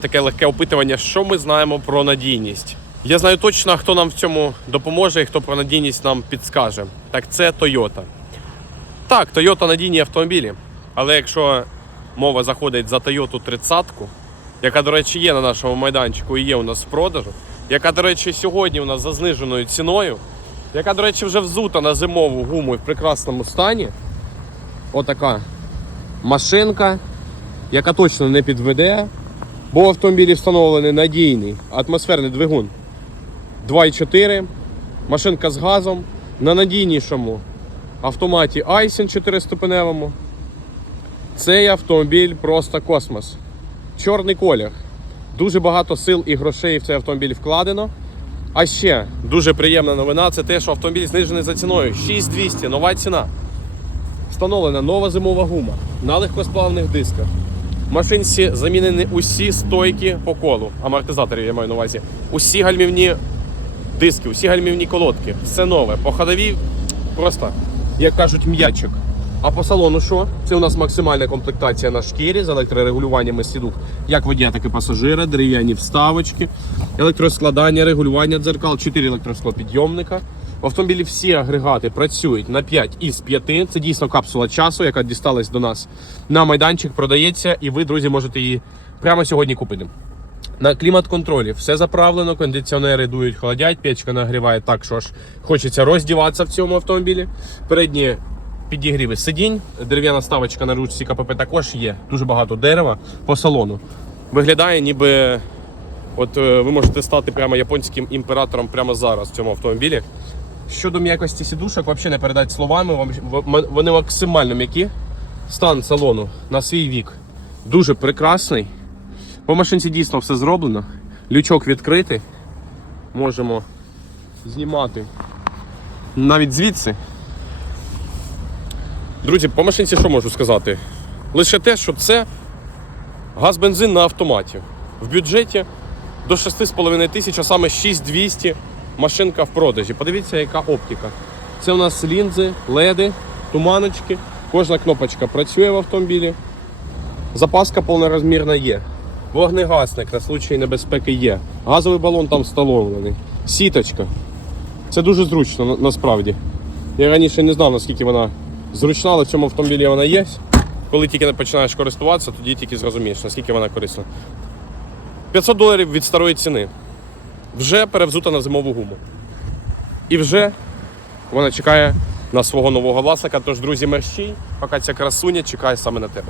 Таке легке опитування, що ми знаємо про надійність. Я знаю точно, хто нам в цьому допоможе і хто про надійність нам підскаже. Так це Toyota. Так, Toyota надійні автомобілі. Але якщо мова заходить за Toyota 30, яка, до речі, є на нашому майданчику і є у нас в продажу, яка, до речі, сьогодні у нас за зниженою ціною, яка, до речі, вже взута на зимову гуму і в прекрасному стані. Отака машинка, яка точно не підведе, бо в автомобілі встановлений надійний атмосферний двигун 2.4, машинка з газом на надійнішому автоматі Айсен 4-ступеневому. Цей автомобіль просто космос. Чорний колір. Дуже багато сил і грошей в цей автомобіль вкладено. А ще дуже приємна новина це те, що автомобіль знижений за ціною 6200, нова ціна. Встановлена нова зимова гума на легкосплавних дисках. Машинці замінені усі стойки по колу, амортизаторів я маю на увазі. Усі гальмівні диски, усі гальмівні колодки. Все нове. По ходовій просто, як кажуть, м'ячик. А по салону що? Це у нас максимальна комплектація на шкірі з електрорегулюваннями сідух, як водія, так і пасажира, дерев'яні вставочки, електроскладання, регулювання дзеркал, 4 електросклопідйомника. В автомобілі всі агрегати працюють на 5 із 5. Це дійсно капсула часу, яка дісталась до нас на майданчик, продається, і ви, друзі, можете її прямо сьогодні купити. На клімат-контролі все заправлено, кондиціонери дують, холодять, печка нагріває так, що аж хочеться роздіватися в цьому автомобілі. Передні підігріви сидінь, дерев'яна ставочка на ручці КПП також є. Дуже багато дерева по салону. Виглядає, ніби от е, ви можете стати прямо японським імператором прямо зараз в цьому автомобілі. Щодо м'якості сідушок, взагалі не передати словами. Вони максимально м'які. Стан салону на свій вік дуже прекрасний. По машинці дійсно все зроблено. Лючок відкритий. Можемо знімати навіть звідси. Друзі, по машинці що можу сказати? Лише те, що це газ-бензин на автоматі. В бюджеті до 6,5 тисяч, а саме 6200 машинка в продажі. Подивіться, яка оптика. Це у нас лінзи, леди, туманочки. Кожна кнопочка працює в автомобілі. Запаска повнорозмірна є. Вогнегасник на случай небезпеки є. Газовий балон там встановлений. Сіточка. Це дуже зручно на- насправді. Я раніше не знав, наскільки вона зручна, але в цьому автомобілі вона є. Коли тільки не починаєш користуватися, тоді тільки зрозумієш, наскільки вона корисна. 500 доларів від старої ціни. Вже перевзута на зимову гуму. І вже вона чекає на свого нового ласика. Тож, друзі, мерщій, поки ця красуня чекає саме на тебе.